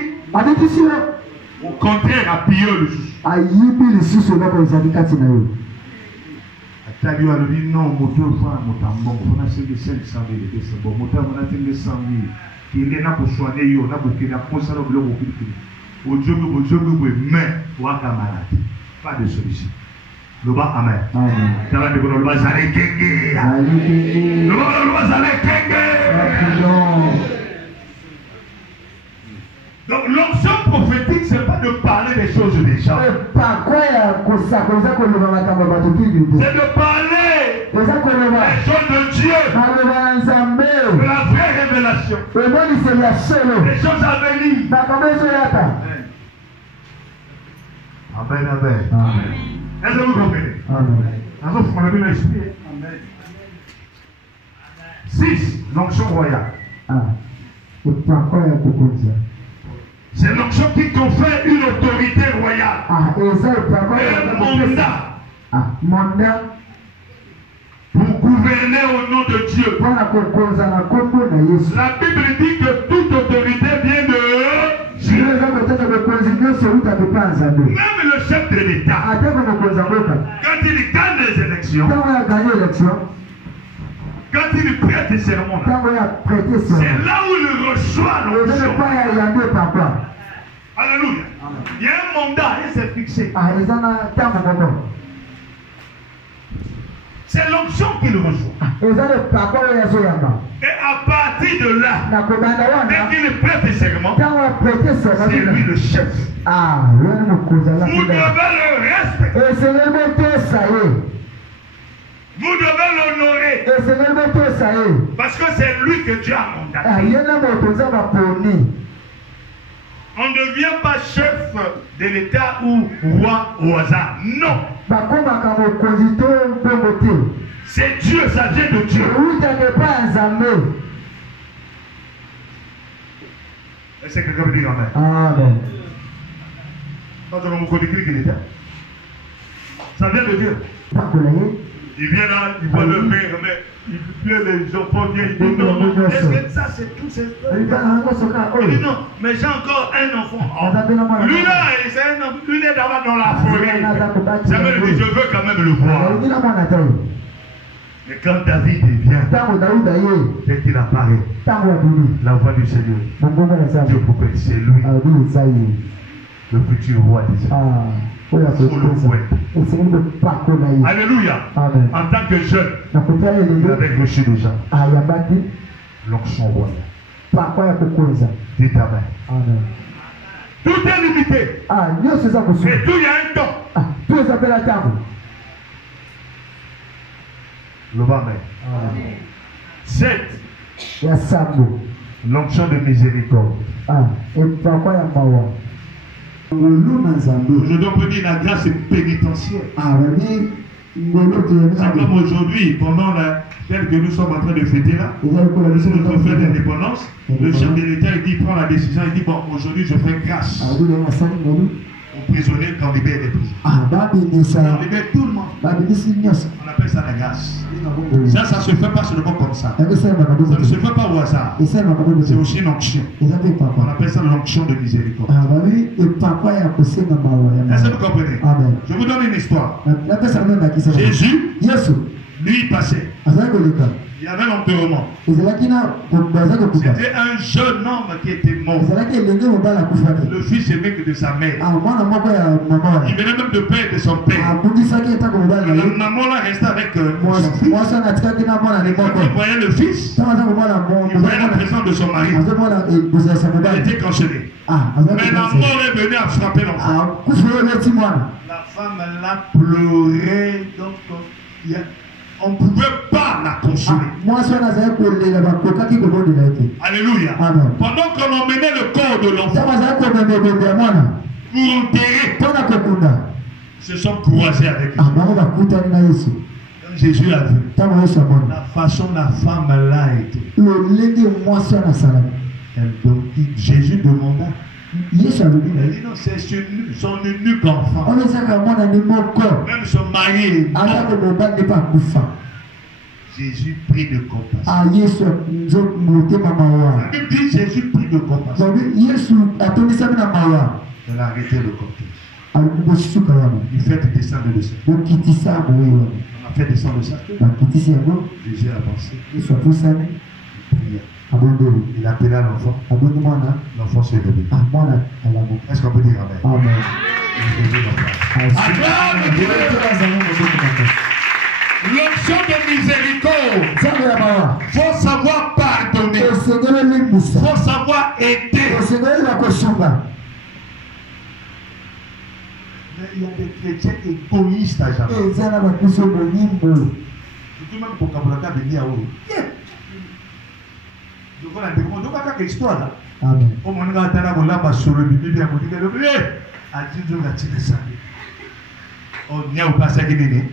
Au contraire, à piller le juge. Tu as dit non, moto fa motambo, on a 500 000, c'est bon. Motambo on a 100 000. Il est là pour soigner yo, là pour qu'il a pensé au bloc au clic. Au Dieu, mais ou à camarade. Pas de solution. Le bas amen. Tu vas dire le bas allez kenge. Le bas allez kenge. Donc l'onction prophétique, c'est pas de parler des choses des gens. C'est de parler des choses de Dieu, de la vraie révélation, des choses à venir. Amen, amen. Est-ce que vous comprenez? Amen. 6. L'onction royale. C'est l'onction qui confère une autorité royale. Un mandat. Pour gouverner au nom de Dieu. La Bible dit que toute autorité vient de Dieu. Même le chef de l'État, quand il gagne les élections, quand il prête des sermons, c'est là où il reçoit l'onction. Alléluia. Il y a un mandat et c'est fixé. C'est l'onction qu'il reçoit. Et à partir de là, dès qu'il prête des serments, c'est lui le chef. Vous devez le respecter. Vous devez l'honorer. Parce que c'est lui que Dieu a mandaté. On ne devient pas chef de l'État ou roi au hasard. Non. C'est Dieu, ça vient de Dieu. Est-ce que quelqu'un veut dire amen? Amen. Ça vient de Dieu. Il vient là, il voit le père, mais il pleut les enfants, il dit non, est-ce que ça c'est tout? Il dit non, mais j'ai encore un enfant. Lui là, c'est un enfant, lui est d'abord dans la forêt. Samuel dit, je veux quand même le voir. Mais quand David vient, dès qu'il apparaît, la voix du Seigneur, Dieu prophète, c'est lui, le futur roi d'Israël. Alléluia. Amen. En tant que jeune, il avait reçu déjà l'onction royale. Dites amen. Amen. Tout est limité. Et tout, il y a un temps. Le amen. 7. L'onction de miséricorde. Aujourd'hui, on peut dire la grâce pénitentiaire. C'est comme aujourd'hui, pendant la fête que nous sommes en train de fêter là, notre fête d'indépendance, le chef de l'État il dit, prend la décision, il dit bon, aujourd'hui je fais grâce aux prisonniers qu'on libère les prisonniers. On libère tout le monde. On appelle ça la grâce. Ça ne se fait pas seulement comme ça. Ça ne se fait pas au hasard. C'est aussi une onction. On appelle ça l'onction de miséricorde. Est-ce que vous comprenez? Je vous donne une histoire. Jésus, lui, passait. Il y avait l'enterrement. C'était un jeune homme qui était mort. Le fils aimé que de sa mère. Il venait même de père de son père. La maman là restait avec son fils. Quand il voyait le fils, il voyait la présence de son mari. Il était cancellé. Mais la mort est venue à frapper l'enfant. La femme l'a pleuré. Donc, on ne pouvait pas la consoler. Alléluia. Pendant qu'on emmenait le corps de l'enfant pour enterrer, ils se sont croisés avec Jésus. Jésus a vu la façon la femme l'a été. Jésus demanda. Il dit non, c'est son unique enfant. Même son mari est mort. Jésus prit de compassion. La Bible dit Jésus prit de compassion. Elle a arrêté le cortège. Il fait descendre le cercle. On a fait descendre le cercle. Jésus a avancé. Il appela l'enfant. L'enfant s'est levé. Est-ce qu'on peut dire amen? L'onction de miséricorde. Il faut savoir pardonner. Il faut savoir aider. Mais il y a des chrétiens égoïstes à jamais. Surtout même pour Kabulaka de Niaoui. Donc on a des gens qui ont histoire là. Comme on a attendu la bas sur le bibi, on dit que a dit de la tire ça. On n'y a pas ça qui est.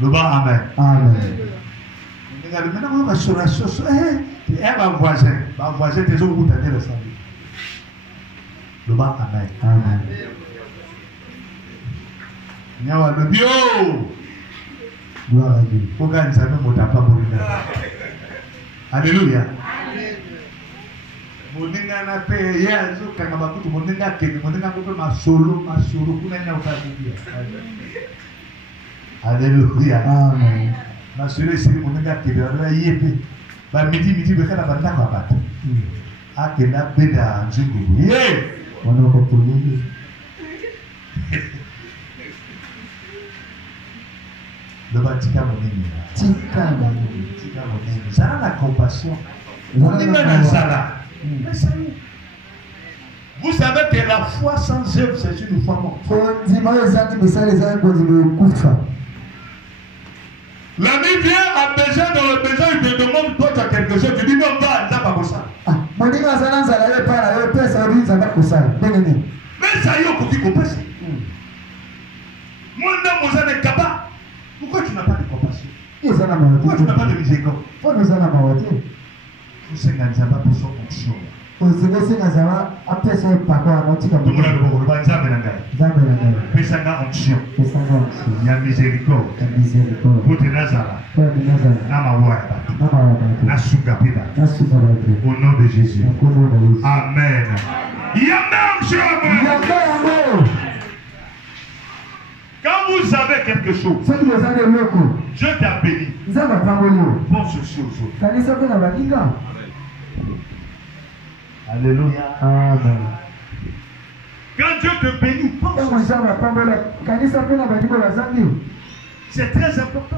Le bas amen. Amen. Maintenant on va sur la sauce. Elle va voisin des autres où t'as le sang. Le bas amen. Amen. Il y a le bio. Gloire à Dieu. Alléluia. Alléluia. Amen. Le Vatican ça a la compassion. Vous savez que la foi sans œuvre, c'est une foi morte. L'ami vient à besoin dans le besoin, il te demande toi tu as quelque chose, tu dis non, va, ça pas pour ça. Mais ça y est, au petit compassion. Moi, non, vous avez capable. Pourquoi tu n'as pas de compassion? Pourquoi tu n'as pas de miséricorde? Vous savez que pas pour son onction. Il y a miséricorde. Au nom de Jésus. Amen. Il y a même quand vous avez quelque chose, Dieu t'a béni. Pense aussi aux autres. Alléluia. Amen. Quand Dieu te bénit, pense aussi. C'est très important.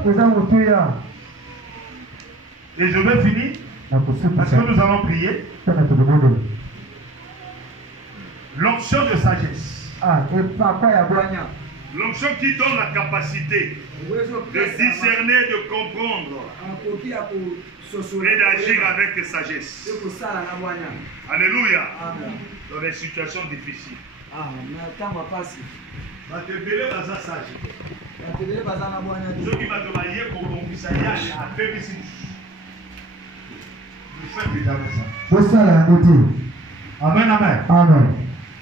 Et je vais finir parce que nous allons prier. L'onction de sagesse. L'onction qui donne la capacité de discerner, de comprendre et d'agir avec sagesse. Alléluia. Dans les situations difficiles. Ah, mais quand on passe. Va te belé dans un sage. Va te belé dans un bois. Ceux qui va te marier pour qu'on puisse aller à faire ici. Nous faisons déjà ça. Où ça là, côté? Amen, amen. Amen.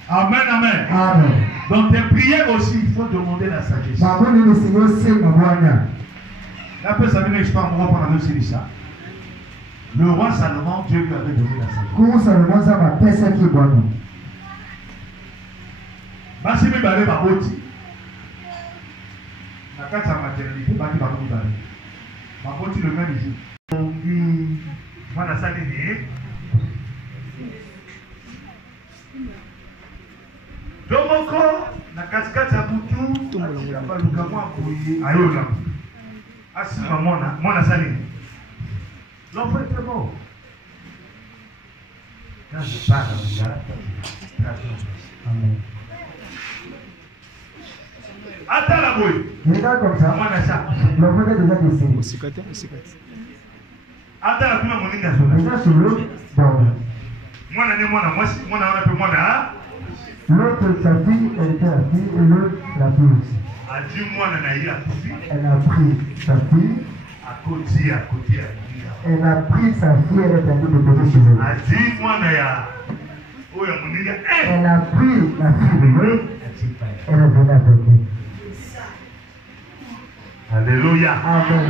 Amen, amen. Amen. Dans tes prières aussi, il faut demander la sagesse. Ma bonne le Seigneur c'est ma bonne. La paix, ça vient d'exploiter mon roi pendant le ça. Le roi Salomon, Dieu lui avait donné la sagesse. Comment Salomon ça va passer qui est bon? Basi mi balé ma boti. Na kati ya maternité, baki ba komi balé. Ma boti le même jour. Mwana sali ni. Domoko na kati ya butu. Ya baluka mwa koyi. Ayola. Asima mwana sali. L'enfant était mort. Quand je parle à mon gars, Amen. attends la bouille. Regarde comme ça. Moi, ça. L'enfant est déjà décédé. Attends la bouille, mon gars. Déjà sur l'autre, bon. Moi, on a un peu moins là. L'autre, sa fille, elle était la fille, et l'autre, la fille aussi. A dit, moi, on a eu la fille. Elle a pris sa fille. À côté. Elle a pris sa fille, elle est allée déposer chez elle. A dit, moi, on a eu. Oh, mon gars. Elle a pris la fille de l'autre. Elle est venue avec lui. Alléluia. Amen.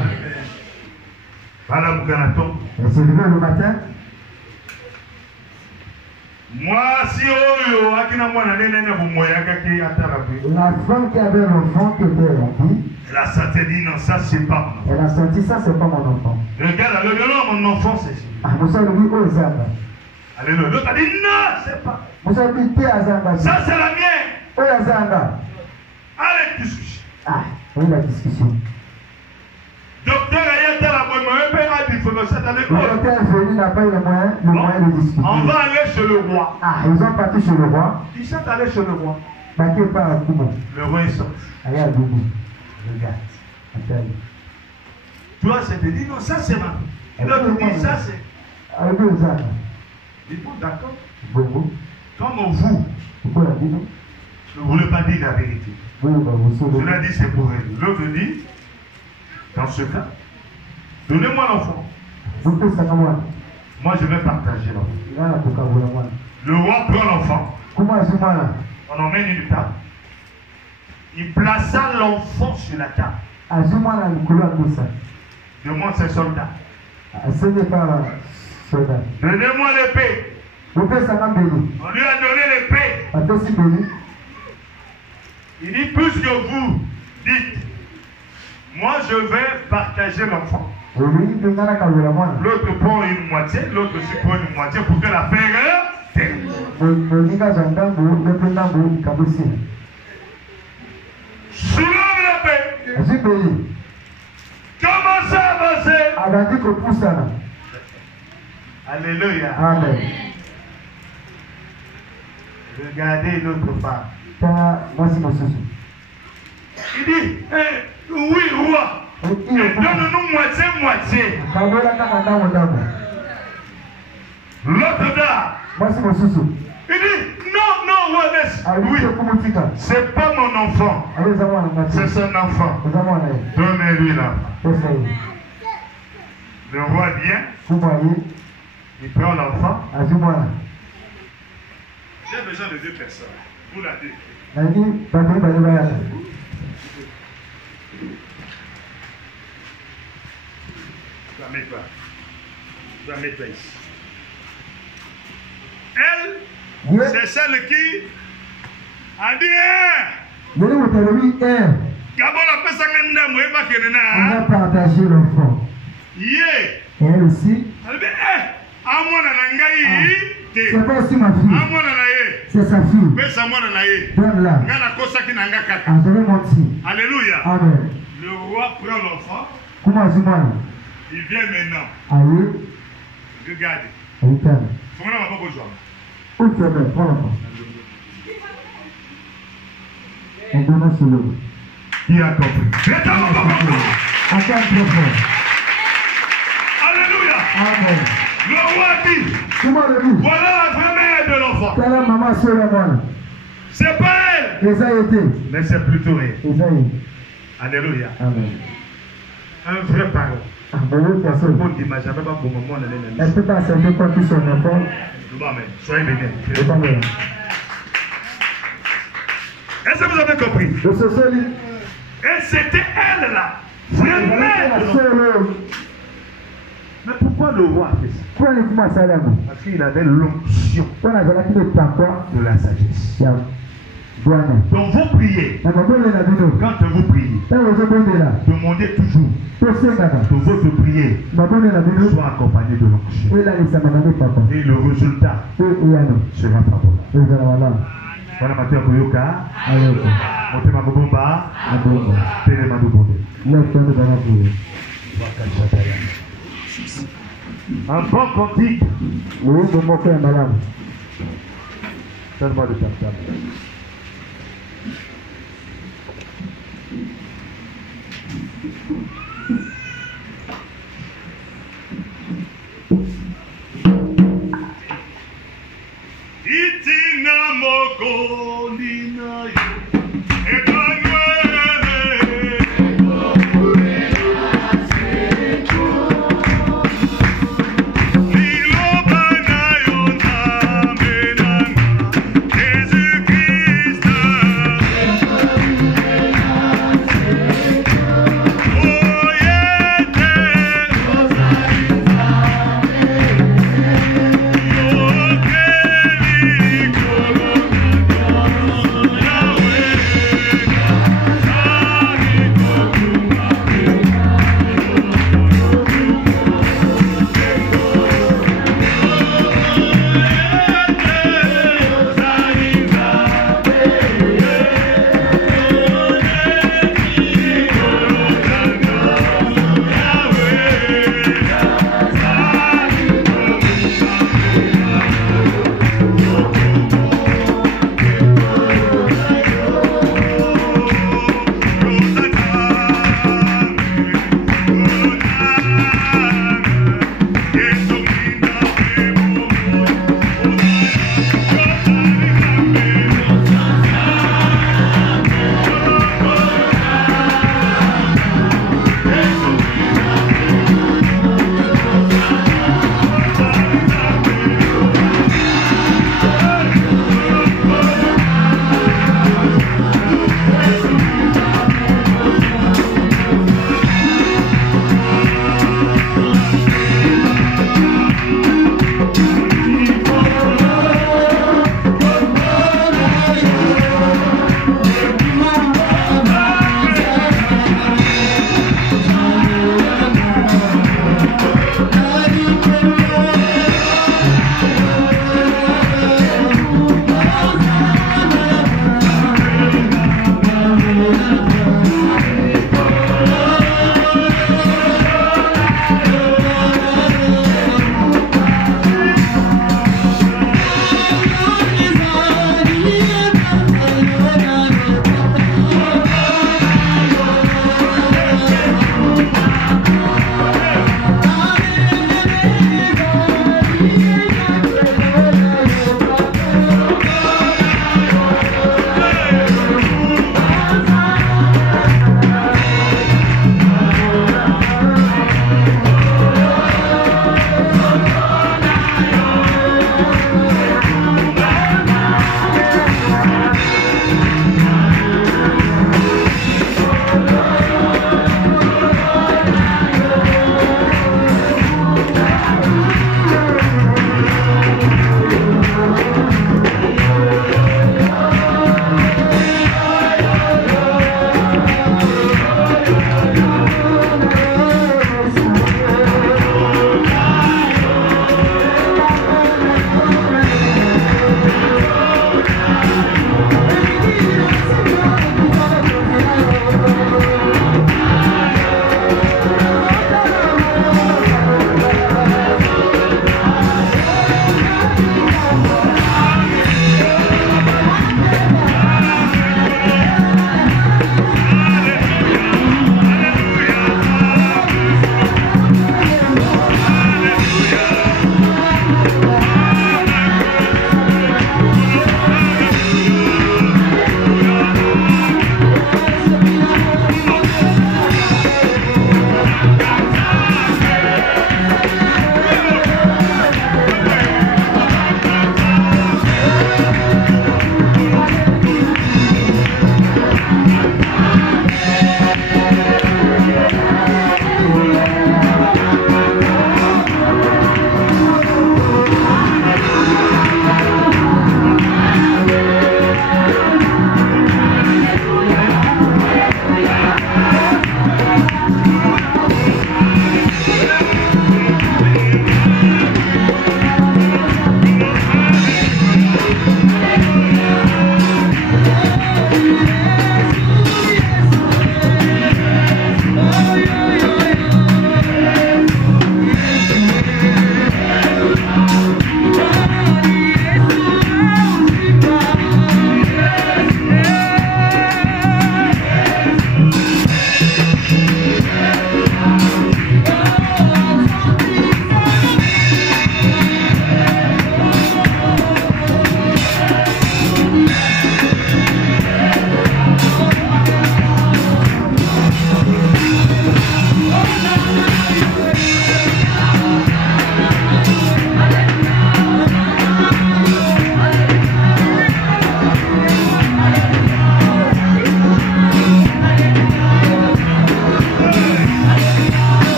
Voilà, mon ganaton. Elle s'est levée le matin. Moi, si Oyo, Akina Mwana Nene, vous moyez qui a tarabé. La femme qui avait l'enfant qui était la fille. Elle a senti dit non, ça c'est pas mon enfant. Elle a senti ça, c'est pas mon enfant. Regarde, non, mon enfant c'est ça. Ah, vous savez, lui, oh, Zamba. Alléluia. L'autre a dit non, c'est pas. Vous savez, lui, à Zamba. Ça c'est la mienne. Oh, Zamba. Allez, discussion. Ah, oui, la discussion. Docteur Ayata, la moyenne, père a dit, il faut que ça t'allait quoi. Le docteur est venu, n'a pas eu le moyen de discuter. On va aller chez le roi. Ah, ils ont parti chez le roi. Ils sont allés chez le roi. Bah, qui est pas à Koumou. Le roi est sorti. Allez à Doubou. Regarde. Attends. Toi, c'est te dit, non, ça c'est ma. L'autre dit, ça c'est. Avec eux, Zamba. Il faut d'accord. Bobo. Comme vous, Pourquoi la Bible? ne voulez pas dire la vérité. Oui, bah, vous savez. Cela dit, c'est pour elle. L'autre dit, dans ce cas, donnez-moi l'enfant. Vous faites ça comme moi. Moi, je vais partager l'enfant. Là, pour qu'à vous la moi. Le roi prend l'enfant. Comment est-ce que moi là? On emmène une table. Il plaça l'enfant sur la table. Azuma là, le couleur de ça. Demande ses soldats. Ce n'est pas soldat. Donnez-moi l'épée. Vous faites ça comme béni. On lui a donné l'épée. A fait si béni. Il dit, plus que vous dites, moi je vais partager l'enfant. L'autre prend une moitié, l'autre aussi prend une moitié pour que l'affaire termine. Soulève l'épée. Commencez à avancer. Alléluia. Amen. Regardez l'autre femme. Il dit, oui, roi. Donne-nous moitié. L'autre dame. Il dit, non, roi, laisse. Oui, c'est pas mon enfant. C'est son enfant. Donnez-lui l'enfant. Le roi vient. Il prend l'enfant. J'ai besoin de deux personnes. Vous la deux. Je vais mettre ici. Elle, c'est celle qui a dit on a partagé l'enfant. Et elle aussi. C'est pas aussi ma fille. C'est sa fille. Donne-la. J'avais menti. Alléluia. Amen. Le roi prend l'enfant. Comment est-ce que il vient maintenant. Allez. Regardez. Regarde. Faut qu'on n'a pas besoin. Où tu es? Prends l'enfant. On donne sur l'eau. Qui a compris? Attends trop fort. Alléluia. Amen. Le roi dit. Comment le dit? Voilà la vraie mère de l'enfant. Quelle est maman sur le monde? C'est pas elle. Mais c'est plutôt elle. Alléluia. Amen. Un vrai parent. Elle peut pas accepter quoi que son enfant. Soyez bénis. Est-ce que vous avez compris? Et c'était elle là. Vraiment. Mais pourquoi le roi a fait ça? Parce qu'il avait l'onction de la sagesse. Donc vous priez. Quand vous priez, demandez toujours que votre prière soit accompagnée de l'onction. Et le résultat sera favorable. Voilà maintenant Koyoka. Motema Mobomba. Téléma Mobomba. Un bon cantique. Oui, vous moquez un malade. Donne-moi le cartable. Itina moko nina yo.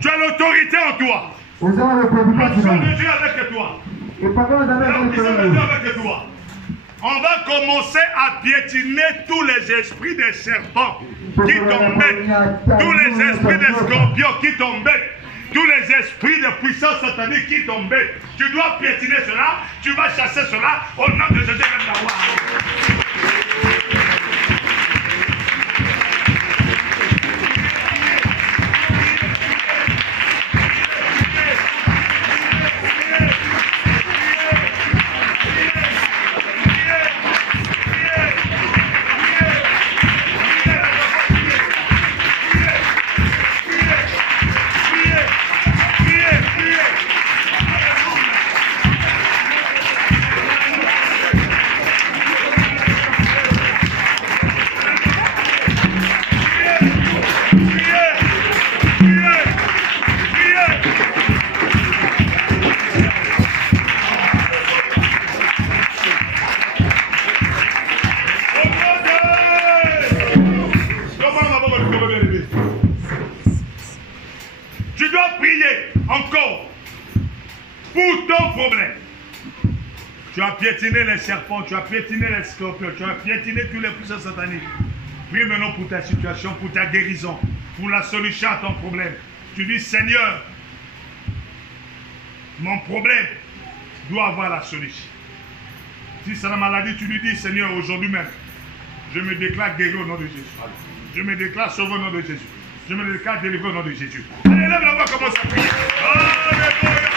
Tu as l'autorité en toi. L'action de Dieu avec toi. Avec toi. On va commencer à piétiner tous les esprits des serpents qui t'embêtent, tous les esprits des scorpions qui t'embêtent, tous les esprits de puissance satanique qui t'embêtent. Tu dois piétiner cela, tu vas chasser cela au nom de Jésus de la gloire. Tu dois prier encore pour ton problème. Tu as piétiné les serpents, tu as piétiné les scorpions, tu as piétiné tous les puissances sataniques. Prie maintenant pour ta situation, pour ta guérison, pour la solution à ton problème. Tu dis, Seigneur, mon problème doit avoir la solution. Si c'est la maladie, tu lui dis, Seigneur, aujourd'hui même, je me déclare guéri au nom de Jésus. Je me déclare sauvé au nom de Jésus. Je me déclare délivré au nom de Jésus. Allez, lève la voix, commence à prier. Alléluia.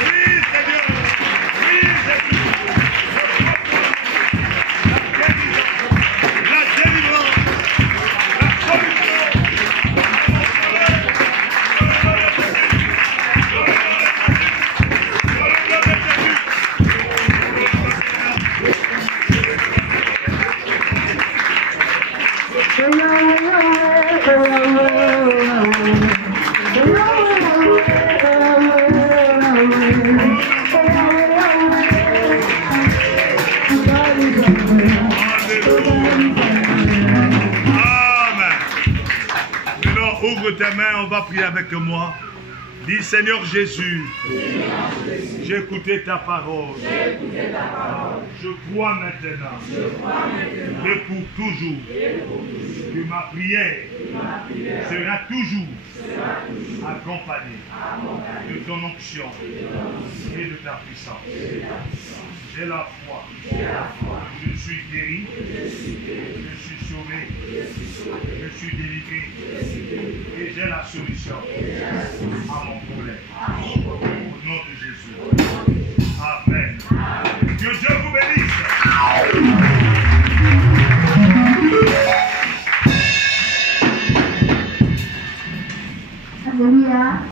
Oui, Seigneur. Oui, Jésus. La délivrance. La solution. Ouvre tes mains, on va prier avec moi. Dis, Seigneur Jésus, j'ai écouté ta parole. Je crois maintenant que pour toujours, que ma prière sera toujours accompagnée de ton onction et de ta puissance. J'ai la foi. Je suis guéri. Je suis sauvé. Je suis délivré. Et j'ai la solution à mon problème. Au nom de Jésus.